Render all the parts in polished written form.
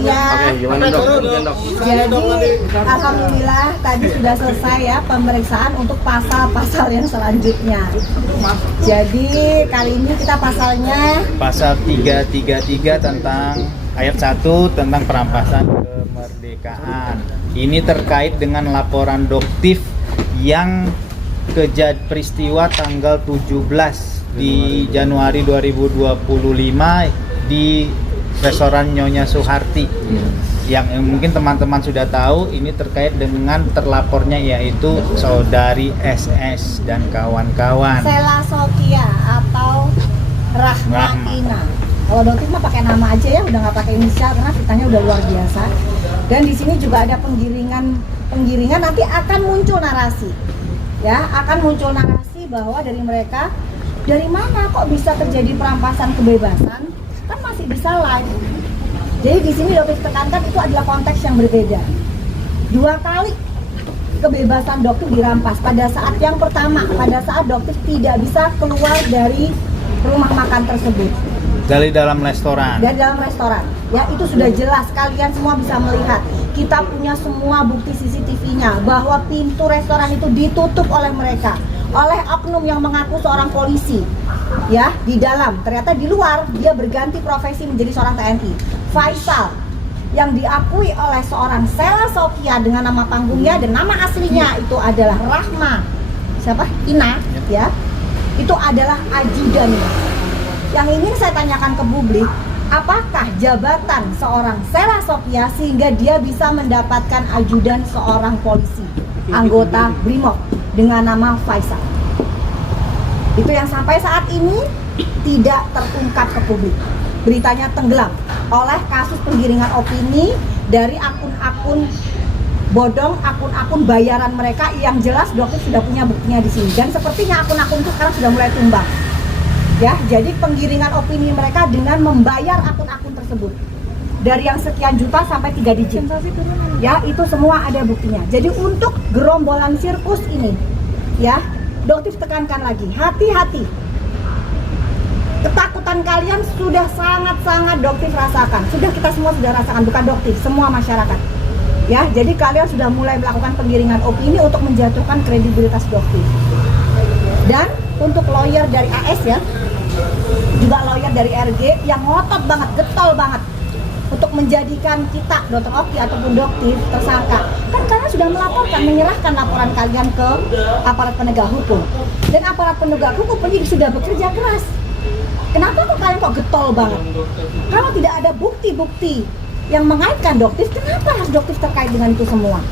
Ya. Jadi alhamdulillah tadi sudah selesai ya pemeriksaan untuk pasal-pasal yang selanjutnya. Jadi kali ini kita pasalnya pasal 333 tentang ayat 1 tentang perampasan kemerdekaan. Ini terkait dengan laporan Doktif yang peristiwa tanggal 17 di Januari 2025 di restoran Nyonya Suharti. Yang mungkin teman-teman sudah tahu, ini terkait dengan terlapornya yaitu saudari SS dan kawan-kawan. Sela Sokia atau Rahmatina. Kalau Doktif mah pakai nama aja ya, udah nggak pakai inisial karena ceritanya udah luar biasa. Dan di sini juga ada penggiringan nanti akan muncul narasi. Ya, akan muncul narasi bahwa dari mereka, dari mana kok bisa terjadi perampasan kebebasan? Kan masih bisa live. Jadi di sini Doktif tekankan itu adalah konteks yang berbeda. 2 kali kebebasan Doktif dirampas. Pada saat yang pertama, pada saat Doktif tidak bisa keluar dari rumah makan tersebut. Dari dalam restoran. Dari dalam restoran. Ya, itu sudah jelas, kalian semua bisa melihat. Kita punya semua bukti CCTV-nya bahwa pintu restoran itu ditutup oleh mereka, oleh oknum yang mengaku seorang polisi. Ya, di dalam, ternyata di luar dia berganti profesi menjadi seorang TNI. Faisal yang diakui oleh seorang Sela Sokia dengan nama panggungnya dan nama aslinya itu adalah Rahma. Siapa? Ina, ya. Itu adalah ajudannya. Yang ingin saya tanyakan ke publik, apakah jabatan seorang Sela Sokia sehingga dia bisa mendapatkan ajudan seorang polisi, anggota BRIMOB dengan nama Faisal? Itu yang sampai saat ini tidak terungkap ke publik. Beritanya tenggelam oleh kasus penggiringan opini dari akun-akun bodong, akun-akun bayaran mereka yang jelas Doktif sudah punya buktinya di sini. Dan sepertinya akun-akun itu sekarang sudah mulai tumbang. Ya, jadi penggiringan opini mereka dengan membayar akun-akun tersebut dari yang sekian juta sampai 3 digit. Ya, itu semua ada buktinya. Jadi untuk gerombolan sirkus ini, ya, Doktif tekankan lagi, hati-hati. Ketakutan kalian sudah sangat-sangat Doktif rasakan. Sudah kita semua sudah rasakan, bukan Doktif, semua masyarakat. Ya, jadi kalian sudah mulai melakukan penggiringan opini untuk menjatuhkan kredibilitas Doktif. Dan untuk lawyer dari AS ya, juga lawyer dari RG yang ngotot banget, getol banget untuk menjadikan kita, Dr. Oki ataupun Doktif tersangka. Kan kalian sudah melaporkan, menyerahkan laporan kalian ke aparat penegak hukum. Dan aparat penegak hukum penyidik sudah bekerja keras. Kenapa kok kalian kok getol banget? Kalau tidak ada bukti-bukti yang mengaitkan Doktif, kenapa harus Doktif terkait dengan itu semua?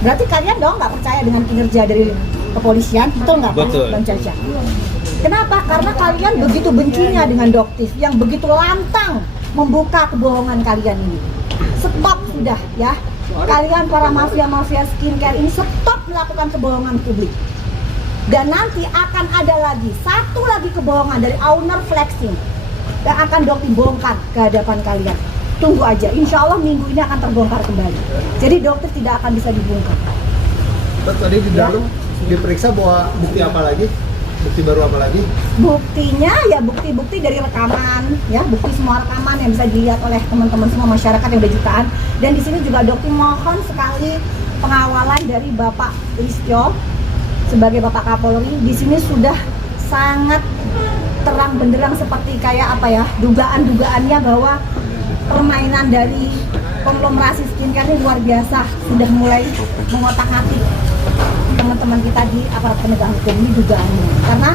Berarti kalian dong nggak percaya dengan kinerja dari kepolisian, betul nggak Pak Bang Caca? Kenapa? Karena kalian begitu bencinya dengan Doktif yang begitu lantang membuka kebohongan kalian ini. Stop sudah ya. Kalian para mafia-mafia skincare ini stop melakukan kebohongan publik. Dan nanti akan ada lagi, satu lagi kebohongan dari owner flexing yang akan Doktif bongkar ke hadapan kalian. Tunggu aja, insya Allah minggu ini akan terbongkar kembali. Jadi Doktif tidak akan bisa dibongkar. Tadi di dalam diperiksa bawa bukti apa lagi? Bukti baru apa lagi? Buktinya ya bukti-bukti dari rekaman, ya bukti semua rekaman yang bisa dilihat oleh teman-teman semua masyarakat yang udah jutaan. Dan di sini juga Doktif mohon sekali pengawalan dari Bapak Listio sebagai Bapak Kapolri. Di sini sudah sangat terang benderang seperti kayak apa ya, dugaan-dugaannya bahwa permainan dari konglomerasi skincare ini luar biasa, sudah mulai mengotak-atik teman-teman kita di aparat penegak hukum ini dugaannya. Karena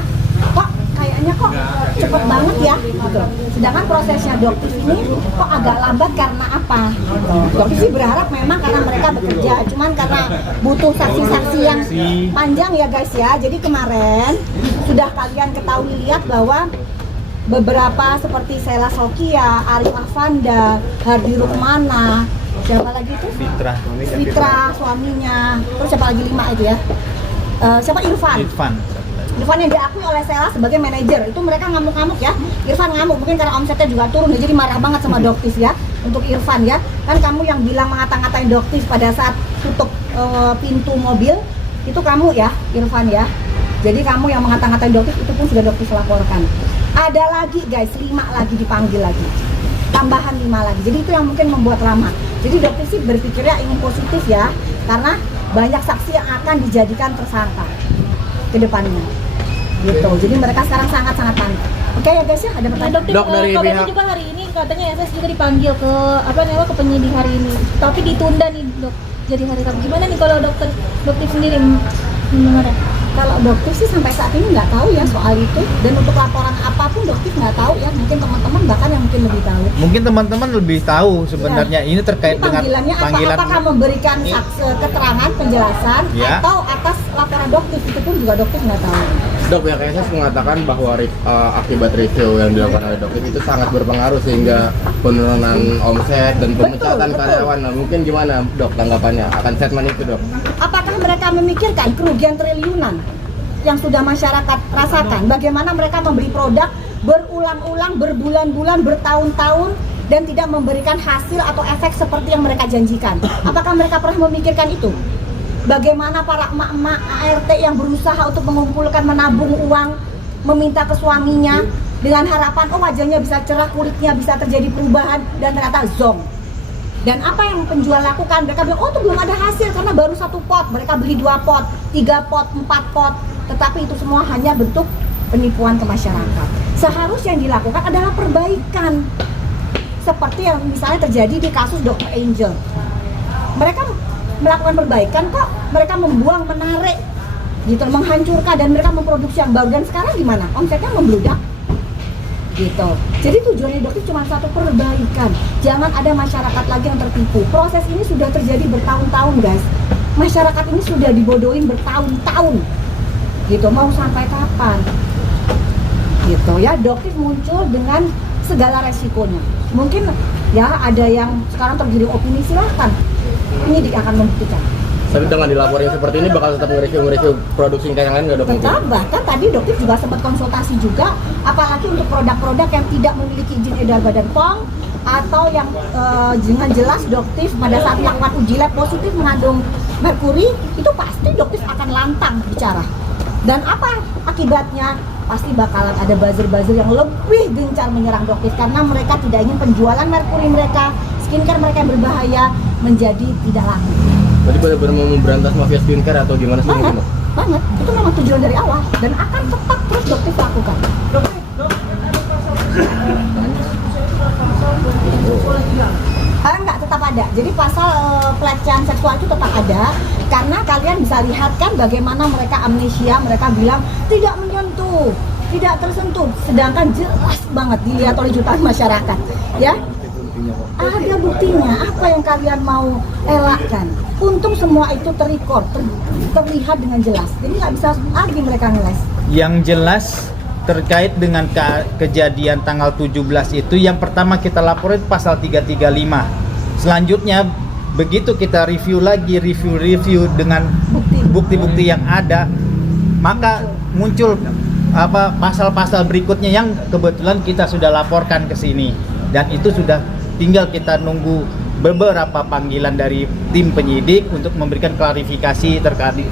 kok kayaknya kok cepet banget ya gitu. Sedangkan prosesnya Doktif ini kok agak lambat karena apa? Doktif sih berharap memang karena mereka bekerja, cuman karena butuh saksi-saksi yang panjang ya guys ya. Jadi kemarin sudah kalian ketahui lihat bahwa beberapa seperti Sela Sokia, Arif Afanda, Hardi Rukmana, siapa lagi itu? Fitra suaminya, terus siapa lagi 5 itu ya? Siapa? Irfan yang diakui oleh Sela sebagai manajer. Itu mereka ngamuk-ngamuk ya. Irfan ngamuk mungkin karena omsetnya juga turun, jadi marah banget sama Doktif ya. Untuk Irfan ya, kan kamu yang bilang ngata-ngatain Doktif pada saat tutup pintu mobil, itu kamu ya, Irfan ya. Jadi kamu yang mengata-ngatain Doktif itu pun sudah Doktif laporkan. Ada lagi guys, 5 lagi dipanggil lagi. tambahan 5 lagi. Jadi itu yang mungkin membuat lama. Jadi dokter sih berpikirnya ingin positif ya, karena banyak saksi yang akan dijadikan tersangka ke depannya. Gitu. Jadi mereka sekarang sangat-sangat panik. Oke ya guys ya, ada pertanyaan? Dok, dari pihak juga hari ini katanya SS juga dipanggil ke ke penyidik hari ini. Tapi ditunda nih, Dok. Jadi hari Rabu. Gimana nih kalau dokter sendiri gimana? Kalau dokter sih sampai saat ini nggak tahu ya soal itu, dan untuk laporan apapun dokter nggak tahu ya, mungkin teman-teman bahkan yang mungkin lebih tahu. Mungkin teman-teman lebih tahu sebenarnya ini terkait Ini dengan panggilannya apakah memberikan keterangan, penjelasan, Ya. atau atas laporan dokter, itu pun juga dokter nggak tahu. Dok, pihak SS mengatakan bahwa akibat review yang dilakukan oleh dokter itu sangat berpengaruh sehingga penurunan omset dan pemecatan Betul. karyawan. Nah, mungkin gimana Dok tanggapannya akan statement itu Dok? Apakah mereka memikirkan kerugian triliunan yang sudah masyarakat rasakan? Bagaimana mereka membeli produk berulang-ulang, berbulan-bulan, bertahun-tahun, dan tidak memberikan hasil atau efek seperti yang mereka janjikan? Apakah mereka pernah memikirkan itu? Bagaimana para emak-emak ART yang berusaha untuk mengumpulkan, menabung uang, meminta ke suaminya dengan harapan wajahnya bisa cerah, kulitnya bisa terjadi perubahan, dan ternyata zonk. Dan apa yang penjual lakukan? Mereka bilang, itu belum ada hasil karena baru 1 pot. Mereka beli 2 pot, 3 pot, 4 pot. Tetapi itu semua hanya bentuk penipuan ke masyarakat. Seharusnya yang dilakukan adalah perbaikan. Seperti yang misalnya terjadi di kasus Dr. Angel. Mereka melakukan perbaikan kok, mereka membuang, menarik, gitu, menghancurkan, dan mereka memproduksi yang baru. Dan sekarang gimana? Omsetnya membludak. Gitu. Jadi tujuannya dokter cuma satu, perbaikan. Jangan ada masyarakat lagi yang tertipu. Proses ini sudah terjadi bertahun-tahun, guys. Masyarakat ini sudah dibodohin bertahun-tahun. Gitu, mau sampai kapan? Gitu ya, dokter muncul dengan segala resikonya. Mungkin ya ada yang sekarang tergiring opini, silahkan. Penyidik akan membuktikan. Tapi dengan dilaporin seperti ini bakal tetap nge-review produksi yang lain nggak Dok? Tetap, bahkan tadi dokter juga sempat konsultasi juga, apalagi untuk produk-produk yang tidak memiliki izin edar Badan POM, atau yang dengan jelas dokter pada saat melakukan uji lab positif mengandung merkuri, itu pasti dokter akan lantang bicara. Dan apa akibatnya? Pasti bakalan ada buzzer-buzzer yang lebih gencar menyerang dokter, karena mereka tidak ingin penjualan merkuri mereka, skincare mereka yang berbahaya menjadi tidak laku. Berarti benar-benar mau memberantas mafia skincare atau gimana sih? Banget, Dok? banget. Itu memang tujuan dari awal dan akan tetap terus dokter lakukan. Enggak, tetap ada. Jadi pasal pelecehan seksual itu tetap ada, karena kalian bisa lihat kan bagaimana mereka amnesia, mereka bilang tidak menyentuh, tidak tersentuh, sedangkan jelas banget dilihat oleh jutaan masyarakat. Ya, ada buktinya. Apa yang kalian mau elakkan? Untung semua itu terlihat dengan jelas. Jadi nggak bisa lagi mereka ngeles. Yang jelas terkait dengan kejadian tanggal 17 itu, yang pertama kita laporin pasal 335. Selanjutnya begitu kita review lagi, review dengan bukti-bukti yang ada, maka muncul pasal-pasal berikutnya yang kebetulan kita sudah laporkan ke sini, dan itu sudah tinggal kita nunggu beberapa panggilan dari tim penyidik untuk memberikan klarifikasi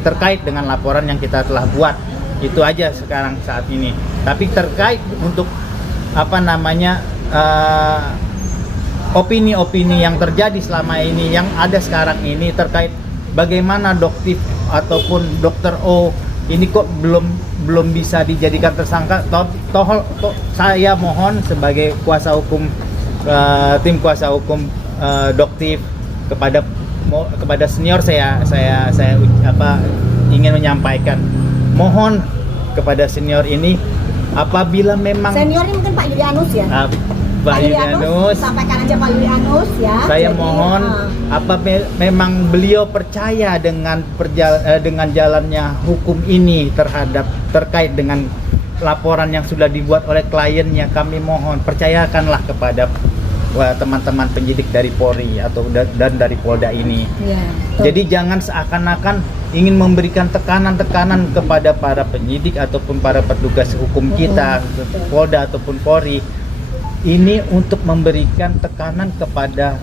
terkait dengan laporan yang kita telah buat. Itu aja sekarang saat ini. Tapi terkait untuk opini-opini yang terjadi selama ini, yang ada sekarang ini terkait bagaimana dokter ataupun dokter O ini kok belum bisa dijadikan tersangka. Saya mohon sebagai kuasa hukum, tim kuasa hukum dokter, kepada senior saya ingin menyampaikan, mohon kepada senior ini, apabila memang Senior ini mungkin Pak Yulianus ya. Pak Yulianus, sampaikan aja Pak Yulianus ya. saya Jadi, mohon memang beliau percaya dengan jalannya hukum ini terkait dengan laporan yang sudah dibuat oleh kliennya. Kami mohon percayakanlah kepada teman-teman penyidik dari Polri dan dari Polda ini. Ya, jadi jangan seakan-akan ingin memberikan tekanan-tekanan kepada para penyidik ataupun para petugas hukum kita, Polda ataupun Polri. Ini untuk memberikan tekanan kepada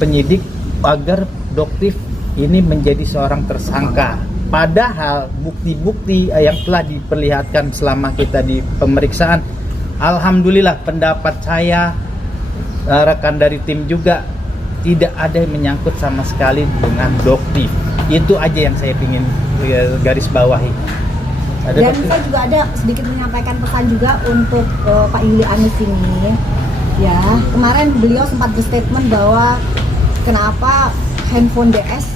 penyidik agar dokter ini menjadi seorang tersangka. Padahal bukti-bukti yang telah diperlihatkan selama kita di pemeriksaan, alhamdulillah pendapat saya rekan dari tim juga tidak ada yang menyangkut sama sekali dengan Doktif. Itu aja yang saya ingin garis bawahi. Dan saya juga ada sedikit menyampaikan pesan juga untuk Pak Yulianus ini. Ya, kemarin beliau sempat berstatement bahwa kenapa handphone DS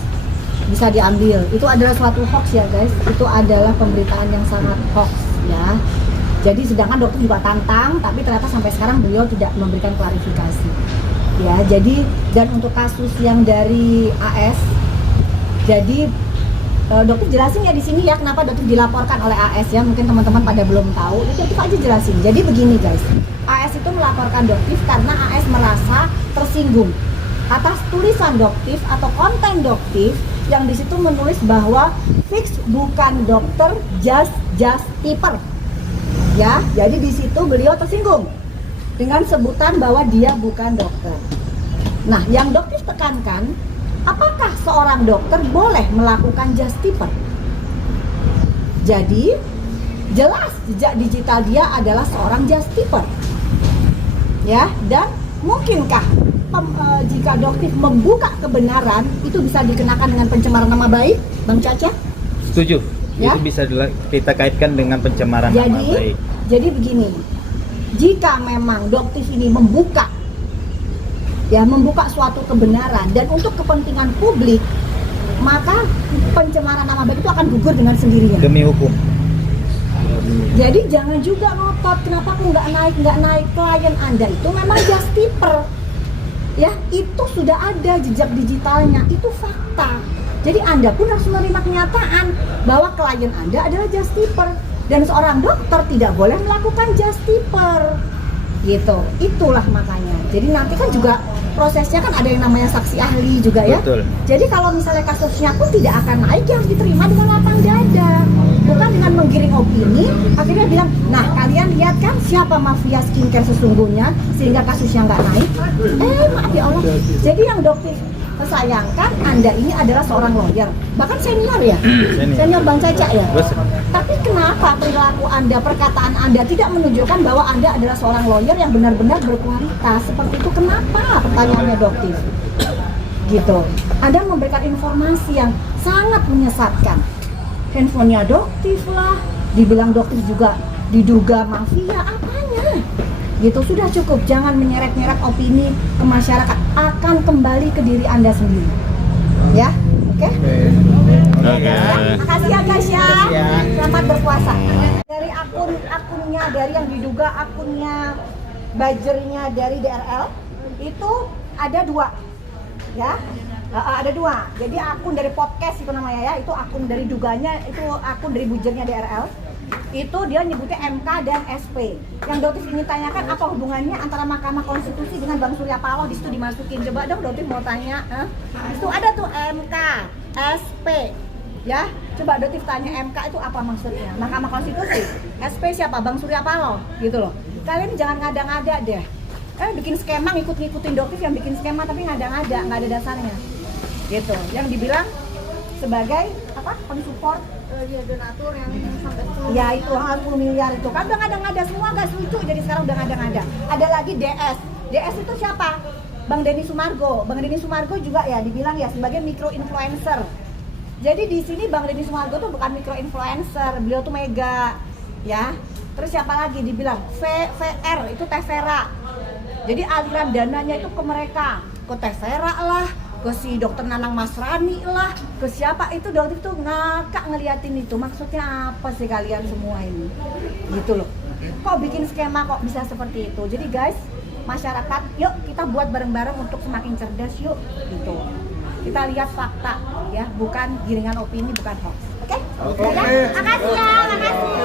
bisa diambil. Itu adalah suatu hoax ya guys. Itu adalah pemberitaan yang sangat hoax ya. Jadi sedangkan dokter juga tantang, tapi ternyata sampai sekarang beliau tidak memberikan klarifikasi. Ya, jadi dan untuk kasus yang dari AS, jadi dokter jelasin ya di sini ya kenapa dokter dilaporkan oleh AS ya, mungkin teman-teman pada belum tahu, itu aja jelasin. Jadi begini guys, AS itu melaporkan Doktif karena AS merasa tersinggung atas tulisan Doktif atau konten Doktif yang di situ menulis bahwa Fix bukan dokter, just tipper. Ya, jadi di situ beliau tersinggung dengan sebutan bahwa dia bukan dokter. Nah, yang Doktif tekankan, apakah seorang dokter boleh melakukan just tipper? Jadi, jelas jejak digital dia adalah seorang just tipper. Ya, dan mungkinkah jika Doktif membuka kebenaran itu bisa dikenakan dengan pencemaran nama baik, Bang Caca? Setuju. Ya? Itu bisa kita kaitkan dengan pencemaran nama baik. Jadi begini, jika memang Doktif ini membuka suatu kebenaran dan untuk kepentingan publik, maka pencemaran nama baik itu akan gugur dengan sendirinya. Demi hukum. Jadi jangan juga ngotot kenapa aku nggak naik klien Anda itu memang just tipper. Ya, itu sudah ada jejak digitalnya, itu fakta. Jadi Anda pun harus menerima kenyataan bahwa klien Anda adalah just tipper dan seorang dokter tidak boleh melakukan just tipper. Gitu. Itulah makanya. Jadi nanti kan juga prosesnya kan ada yang namanya saksi ahli juga ya. Betul. Jadi kalau misalnya kasusnya pun tidak akan naik, yang diterima dengan lapang dada, bukan dengan menggiring opini. Akhirnya bilang, nah kalian lihat kan siapa mafia skincare sesungguhnya sehingga kasusnya nggak naik. Maaf ya Allah. Jadi yang Doktif sayangkan Anda ini adalah seorang lawyer, bahkan senior ya, senior Bang Caca ya. Tapi kenapa perilaku Anda, perkataan Anda tidak menunjukkan bahwa Anda adalah seorang lawyer yang benar-benar berkualitas? Seperti itu kenapa? Pertanyaannya Doktif. Gitu. Anda memberikan informasi yang sangat menyesatkan. Handphonenya Doktif lah, dibilang Doktif juga diduga mafia, apanya? Gitu, sudah cukup, jangan menyeret-nyeret opini ke masyarakat, akan kembali ke diri Anda sendiri. Ya, oke? Oke. Makasih ya guys ya. Selamat berpuasa. Dari akunnya, dari yang diduga akunnya buzzer-nya dari DRL itu ada 2. Ya. Ada 2. Jadi akun dari podcast itu namanya ya, itu akun dari duganya, itu akun dari buzzer-nya DRL. Itu dia nyebutnya MK dan SP. Yang Doktif ini tanyakan apa hubungannya antara Mahkamah Konstitusi dengan Bang Surya Paloh, di situ dimasukin. Coba dong Doktif mau tanya, itu ada tuh MK, SP. Ya, coba Doktif tanya MK itu apa maksudnya? Mahkamah Konstitusi. SP siapa? Bang Surya Paloh, gitu loh. Kalian jangan ngada-ngada deh. Bikin skema ngikut-ngikutin Doktif yang bikin skema tapi ngada-ngada, nggak ada dasarnya. Gitu. Yang dibilang sebagai apa? Pensupport donatur yang sampai 10. Ya itu 10 miliar itu kan udah ngada-ngada semua, guys, lucu. Jadi sekarang udah ngada-ngada. Ada lagi DS. DS itu siapa? Bang Denny Sumargo. Bang Denny Sumargo juga ya dibilang ya sebagai micro influencer. Jadi di sini Bang Denny Sumargo tuh bukan micro influencer, beliau tuh mega, ya. Terus siapa lagi dibilang VR itu Tevera. Jadi aliran dananya itu ke mereka, ke Tevera lah, ke si dokter Nanang Masrani lah, ke siapa itu. Dokter tuh ngakak ngeliatin itu, maksudnya apa sih kalian semua ini, gitu loh. Kok bikin skema kok bisa seperti itu? Jadi guys, masyarakat, yuk kita buat bareng-bareng untuk semakin cerdas yuk, gitu. Kita lihat fakta ya, bukan giringan opini, bukan hoax. Oke? Ya? Makasih ya, makasih.